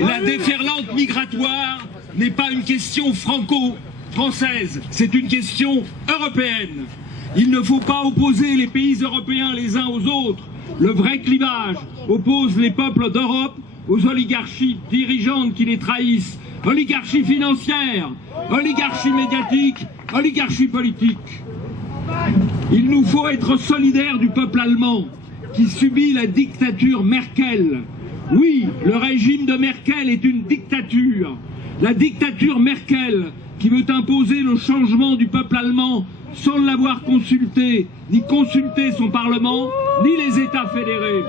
La déferlante migratoire n'est pas une question franco-française, c'est une question européenne. Il ne faut pas opposer les pays européens les uns aux autres. Le vrai clivage oppose les peuples d'Europe aux oligarchies dirigeantes qui les trahissent, oligarchie financière, oligarchie médiatique, oligarchie politique. Il nous faut être solidaires du peuple allemand qui subit la dictature Merkel. Oui, le régime de Merkel est une dictature. La dictature Merkel qui veut imposer le changement du peuple allemand sans l'avoir consulté, ni consulter son Parlement, ni les États fédérés.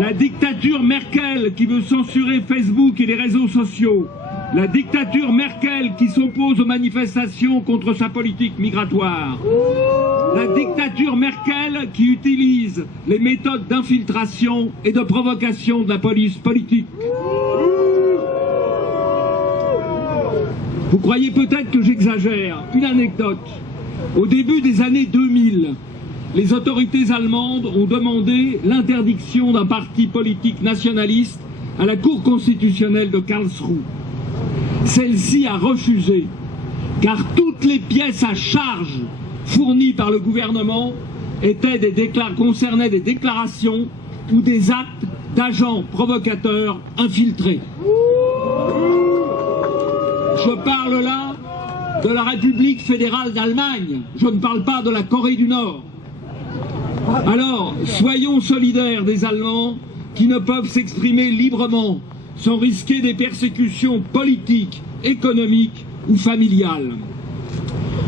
La dictature Merkel qui veut censurer Facebook et les réseaux sociaux. La dictature Merkel qui s'oppose aux manifestations contre sa politique migratoire. La dictature Merkel qui utilise les méthodes d'infiltration et de provocation de la police politique. Vous croyez peut-être que j'exagère. Une anecdote. Au début des années 2000, les autorités allemandes ont demandé l'interdiction d'un parti politique nationaliste à la Cour constitutionnelle de Karlsruhe. Celle-ci a refusé, car toutes les pièces à charge fournies par le gouvernement concernaient des déclarations ou des actes d'agents provocateurs infiltrés. Je parle là de la République fédérale d'Allemagne, je ne parle pas de la Corée du Nord. Alors, soyons solidaires des Allemands qui ne peuvent s'exprimer librement sans risquer des persécutions politiques, économiques ou familiales.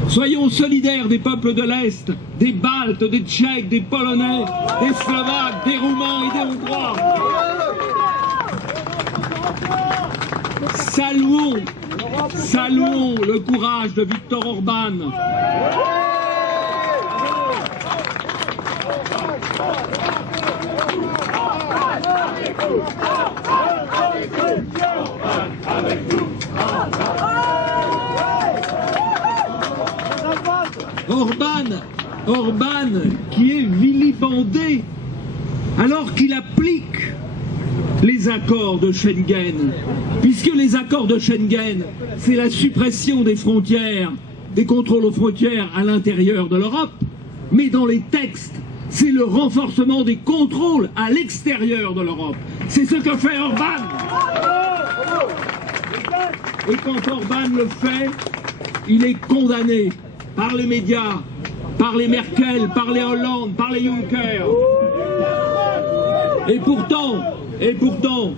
Soyons solidaires des peuples de l'Est, des Baltes, des Tchèques, des Polonais, des Slovaques, des Roumains et des Hongrois. Saluons le courage de Viktor Orban. Orban qui est vilipendé alors qu'il applique les accords de Schengen, puisque les accords de Schengen, c'est la suppression des frontières, des contrôles aux frontières à l'intérieur de l'Europe, mais dans les textes, c'est le renforcement des contrôles à l'extérieur de l'Europe. C'est ce que fait Orban. Et quand Orban le fait, il est condamné par les médias, par les Merkel, par les Hollande, par les Juncker. Et pourtant,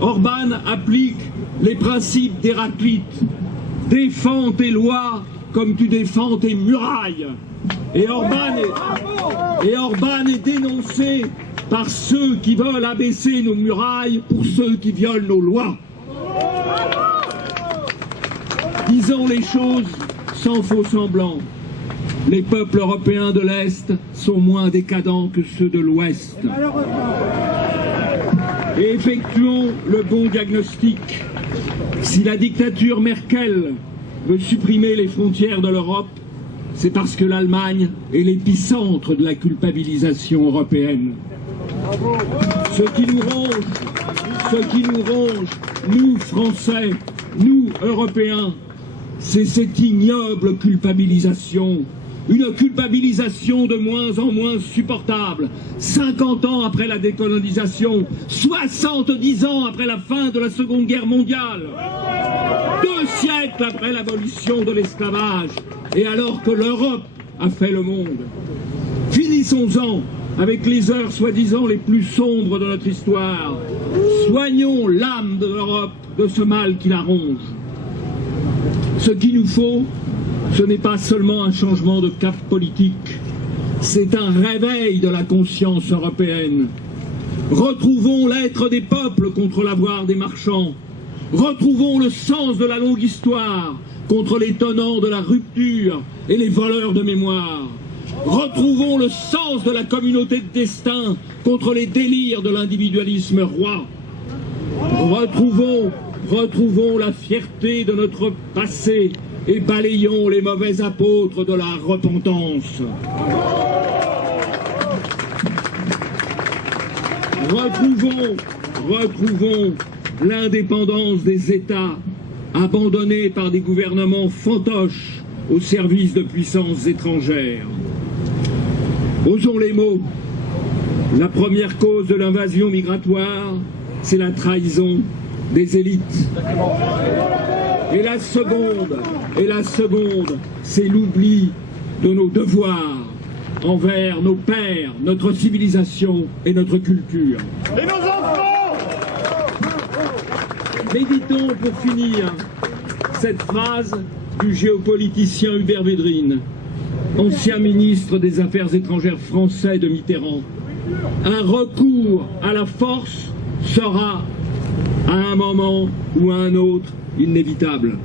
Orban applique les principes d'Héraclite. Défends tes lois comme tu défends tes murailles. Et Orban est dénoncé par ceux qui veulent abaisser nos murailles pour ceux qui violent nos lois. Disons les choses sans faux semblant. Les peuples européens de l'Est sont moins décadents que ceux de l'Ouest. Et effectuons le bon diagnostic. Si la dictature Merkel veut supprimer les frontières de l'Europe, c'est parce que l'Allemagne est l'épicentre de la culpabilisation européenne. Ce qui nous ronge, nous Français, nous Européens, c'est cette ignoble culpabilisation. Une culpabilisation de moins en moins supportable. 50 ans après la décolonisation, 70 ans après la fin de la Seconde Guerre mondiale, 2 siècles après l'abolition de l'esclavage, et alors que l'Europe a fait le monde. Finissons-en avec les heures soi-disant les plus sombres de notre histoire. Soignons l'âme de l'Europe de ce mal qui la ronge. Ce qu'il nous faut, ce n'est pas seulement un changement de cap politique, c'est un réveil de la conscience européenne. Retrouvons l'être des peuples contre l'avoir des marchands. Retrouvons le sens de la longue histoire contre les tenants de la rupture et les voleurs de mémoire. Retrouvons le sens de la communauté de destin contre les délires de l'individualisme roi. Retrouvons la fierté de notre passé et balayons les mauvais apôtres de la repentance. Retrouvons l'indépendance des États abandonnés par des gouvernements fantoches au service de puissances étrangères. Osons les mots. La première cause de l'invasion migratoire, c'est la trahison des élites. Et la seconde, c'est l'oubli de nos devoirs envers nos pères, notre civilisation et notre culture. Et nos enfants! Méditons pour finir cette phrase du géopoliticien Hubert Védrine, ancien ministre des Affaires étrangères français de Mitterrand. Un recours à la force sera, à un moment ou à un autre, inévitable.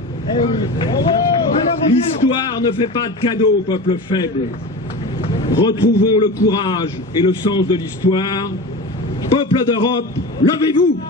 L'histoire ne fait pas de cadeaux au peuple faible. Retrouvons le courage et le sens de l'histoire. Peuple d'Europe, levez-vous!